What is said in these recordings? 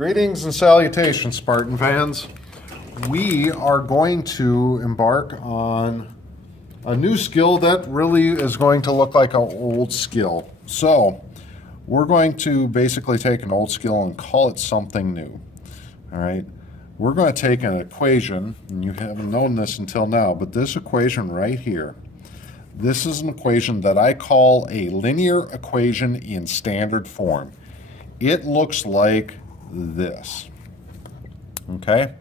Greetings and salutations, Spartan fans. We are going to embark on a new skill that really is going to look like an old skill. So we're going to basically take an old skill and call it something new. All right. We're going to take an equation, and you haven't known this until now, but this equation right here, this is an equation that I call a linear equation in standard form. It looks like this. Okay?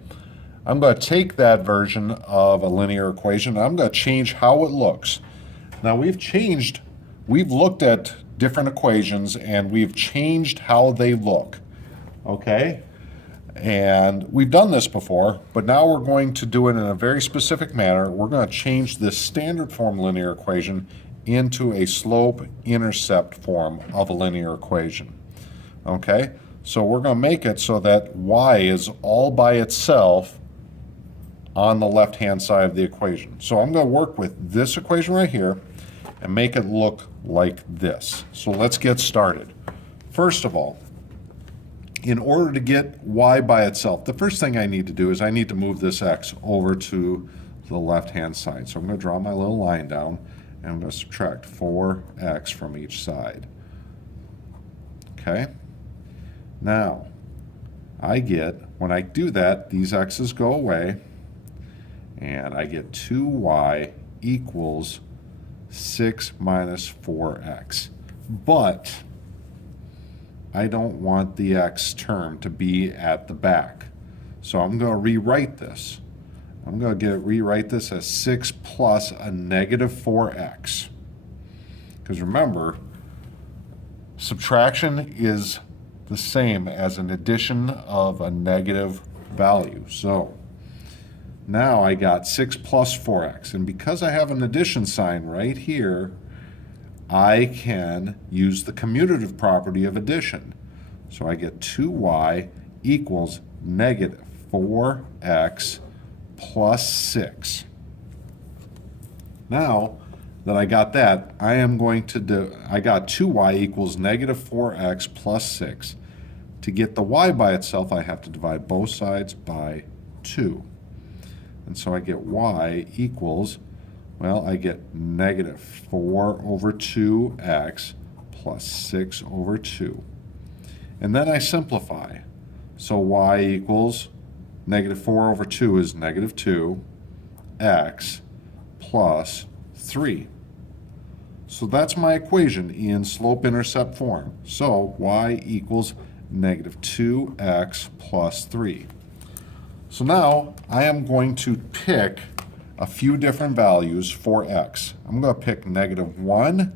I'm going to take that version of a linear equation and I'm going to change how it looks. Now we've looked at different equations and we've changed how they look. Okay? And we've done this before, but now we're going to do it in a very specific manner. We're going to change this standard form linear equation into a slope-intercept form of a linear equation. Okay? So we're going to make it so that y is all by itself on the left-hand side of the equation. So I'm going to work with this equation right here and make it look like this. So let's get started. First of all, in order to get y by itself, the first thing I need to do is I need to move this x over to the left-hand side. So I'm going to draw my little line down and I'm going to subtract 4x from each side. Okay? Now, when I do that, these x's go away, and I get 2y equals 6 minus 4x. But I don't want the x term to be at the back. So I'm going to rewrite this. I'm going to rewrite this as 6 plus a negative 4x. Because remember, subtraction is the same as an addition of a negative value. So now I got 6 plus 4x, and because I have an addition sign right here, I can use the commutative property of addition. So I get 2y equals negative 4x plus 6. Now that I got that, I got 2y equals negative 4x plus 6. To get the y by itself, I have to divide both sides by 2. And so I get y equals, well, I get negative 4 over 2x plus 6 over 2. And then I simplify. So y equals negative 4 over 2 is negative 2x plus 3. So that's my equation in slope-intercept form. So y equals negative 2x plus 3. So now I am going to pick a few different values for x. I'm going to pick negative 1, I'm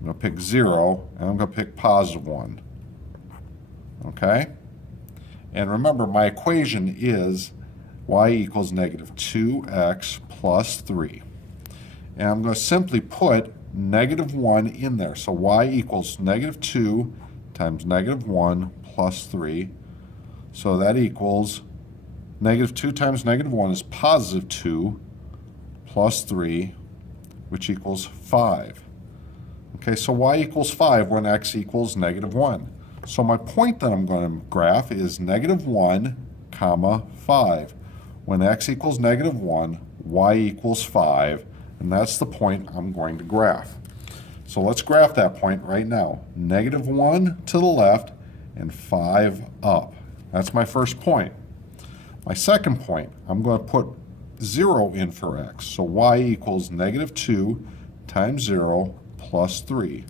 going to pick 0, and I'm going to pick positive 1. Okay? And remember, my equation is y equals negative 2x plus 3. And I'm going to simply put negative 1 in there. So y equals negative 2 times negative 1 plus 3. So that equals negative 2 times negative 1 is positive 2 plus 3, which equals 5. Okay, so y equals 5 when x equals negative 1. So my point that I'm going to graph is negative 1, comma 5. When x equals negative 1, y equals 5, and that's the point I'm going to graph. So let's graph that point right now. Negative 1 to the left and 5 up. That's my first point. My second point, I'm going to put 0 in for x. So y equals negative 2 times 0 plus 3.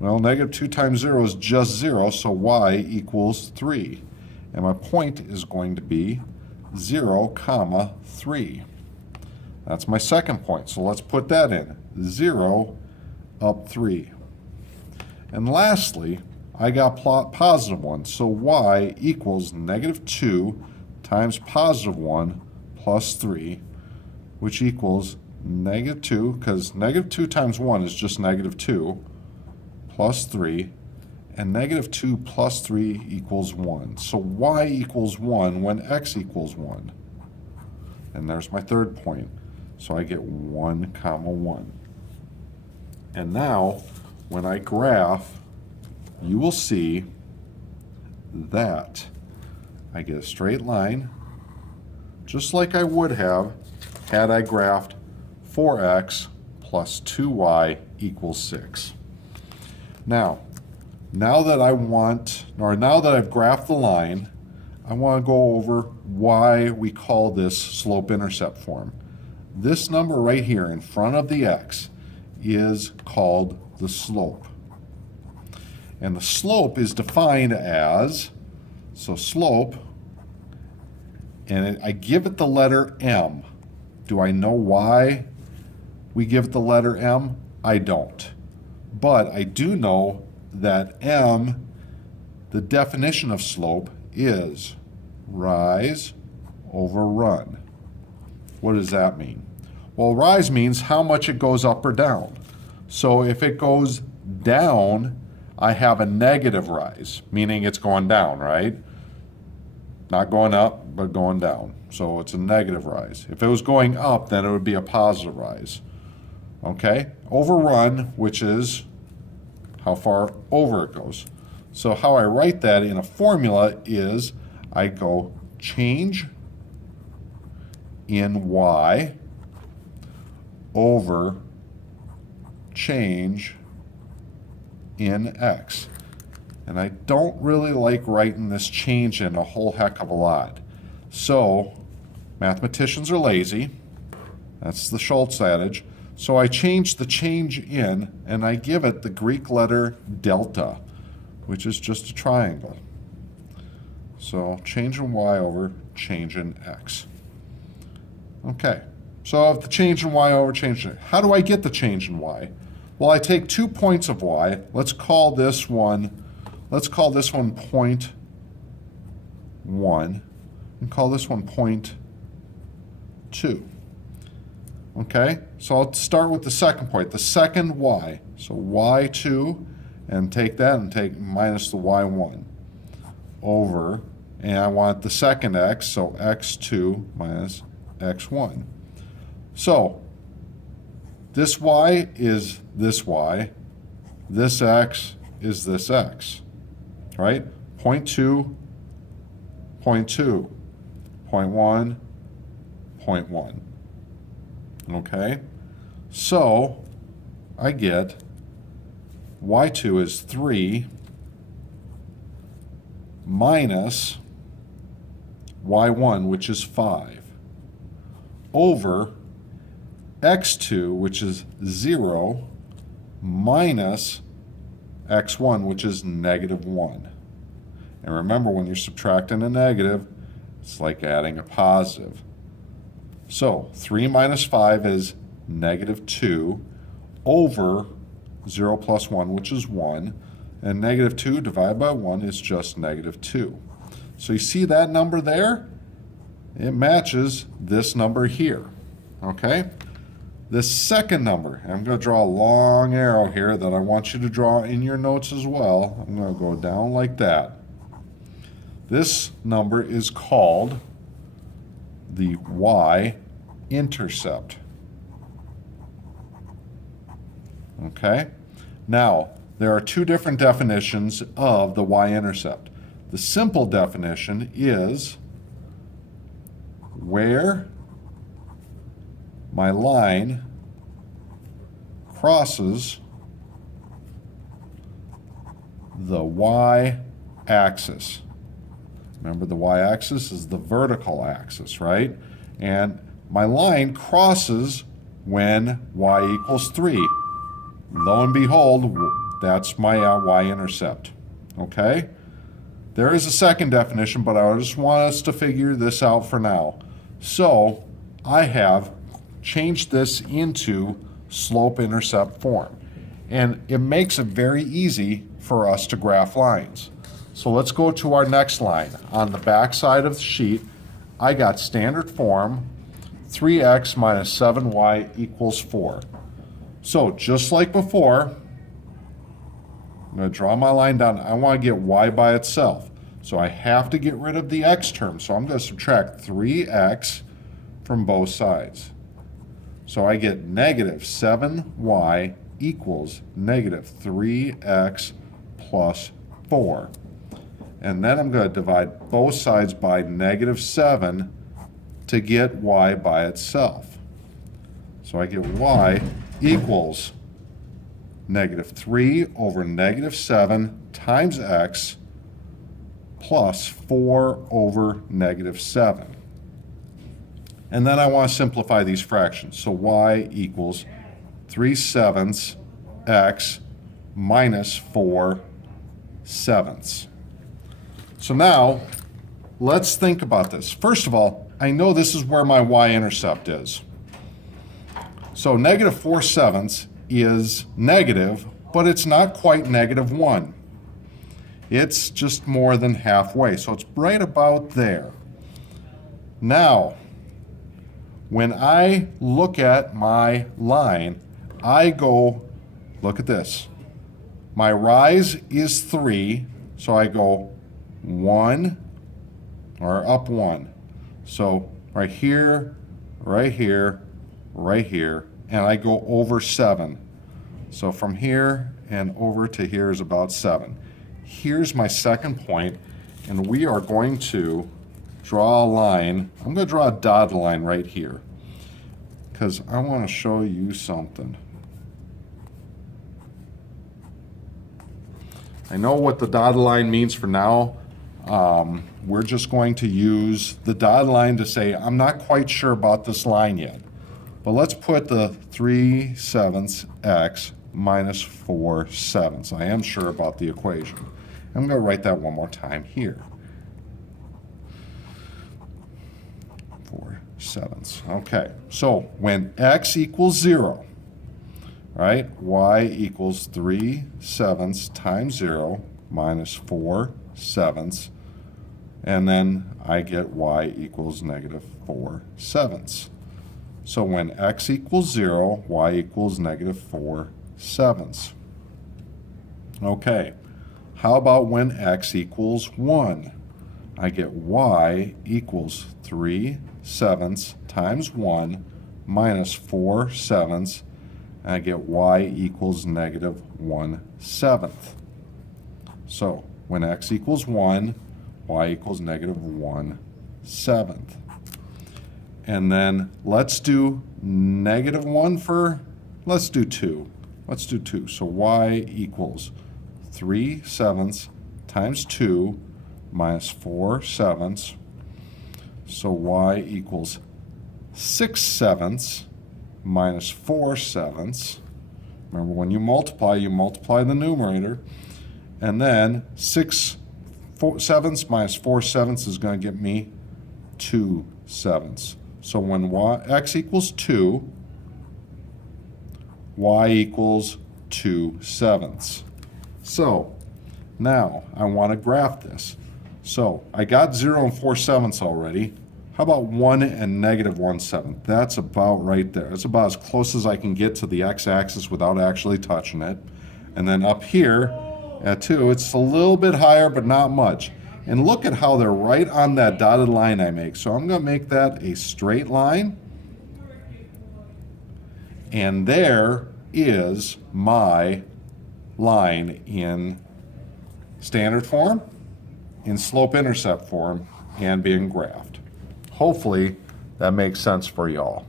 Well, negative 2 times 0 is just 0, so y equals 3. And my point is going to be 0, comma 3. That's my second point, so let's put that in. 0 up 3. And lastly, I got positive 1, so y equals negative 2 times positive 1 plus 3, which equals negative 2, because negative 2 times 1 is just negative 2, plus 3, and negative 2 plus 3 equals 1. So y equals 1 when x equals 1. And there's my third point. So I get 1, comma 1. And now, when I graph, you will see that I get a straight line, just like I would have had I graphed 4x plus 2y equals 6. Now that I've graphed the line, I want to go over why we call this slope-intercept form. This number right here in front of the x is called the slope. And the slope is defined as, so slope, and I give it the letter m. Do I know why we give it the letter m? I don't. But I do know that m, the definition of slope, is rise over run. What does that mean? Well, rise means how much it goes up or down. So if it goes down, I have a negative rise, meaning it's going down, right? Not going up, but going down. So it's a negative rise. If it was going up, then it would be a positive rise. Okay? Overrun, which is how far over it goes. So how I write that in a formula is I go change in y over change in x. And I don't really like writing this change in a whole heck of a lot. So mathematicians are lazy. That's the Schultz adage. So I change the change in and I give it the Greek letter delta, which is just a triangle. So change in y over change in x. Okay, so if the change in y over change in x, how do I get the change in y? Well, I take 2 points of y. Let's call this one point 1 and call this one point 2. Okay, so I'll start with the second point, the second y. So y2, and take that and take minus the y1 over, and I want the second x, so x2 minus x1. So this y is this y, this x is this x, right? Point 2, point 2, point 1, point 1. Okay, so I get y2 is 3 minus y1, which is 5, over x2, which is 0, minus x1, which is negative 1. And remember, when you're subtracting a negative, it's like adding a positive. So 3 minus 5 is negative 2 over 0 plus 1, which is 1. And negative 2 divided by 1 is just negative 2. So you see that number there? It matches this number here. Okay? This second number, I'm going to draw a long arrow here that I want you to draw in your notes as well. I'm going to go down like that. This number is called the y-intercept. Okay? Now, there are two different definitions of the y-intercept. The simple definition is where my line crosses the y-axis. Remember, the y-axis is the vertical axis, right? And my line crosses when y equals 3. Lo and behold, that's my y-intercept, okay? There is a second definition, but I just want us to figure this out for now. So I have changed this into slope-intercept form. And it makes it very easy for us to graph lines. So let's go to our next line. On the back side of the sheet, I got standard form, 3x minus 7y equals 4. So just like before, I'm going to draw my line down. I want to get y by itself. So I have to get rid of the x term. So I'm going to subtract 3x from both sides. So I get negative 7y equals negative 3x plus 4. And then I'm going to divide both sides by -7 to get y by itself. So I get y equals -3 over -7 times x plus 4 over -7. And then I want to simplify these fractions. So y equals 3/7 x minus 4/7. So now, let's think about this. First of all, I know this is where my y-intercept is. So -4/7 is negative, but it's not quite -1. It's just more than halfway, so it's right about there. Now, when I look at my line, I go, look at this. My rise is 3, so I go 1, or up 1. So right here, right here, right here, and I go over 7. So from here and over to here is about 7. Here's my second point, and we are going to draw a line. I'm going to draw a dotted line right here because I want to show you something. I know what the dotted line means for now. We're just going to use the dotted line to say, I'm not quite sure about this line yet. But let's put the 3/7 x minus 4/7. I am sure about the equation. I'm going to write that one more time here. 4/7. Okay, so when x equals 0, right, y equals 3/7 times 0 minus 4/7, and then I get y equals -4/7. So when x equals 0, y equals -4/7. Okay, how about when x equals 1? I get y equals 3/7 times 1 minus 4/7, and I get y equals -1/7. So when x equals 1, y equals -1/7. And then let's do -1 for, let's do 2. Let's do 2. So y equals 3/7 times 2 minus 4/7. So y equals 6/7 minus 4/7. Remember, when you multiply the numerator. And then 6/7 minus 4/7 is going to get me 2/7. So when x equals 2, y equals 2/7. So now I want to graph this. So I got 0 and 4/7 already. How about 1 and -1/7? That's about right there. That's about as close as I can get to the x-axis without actually touching it. And then up here at 2, it's a little bit higher, but not much. And look at how they're right on that dotted line I make. So I'm going to make that a straight line. And there is my line in standard form, in slope-intercept form, and being graphed. Hopefully that makes sense for y'all.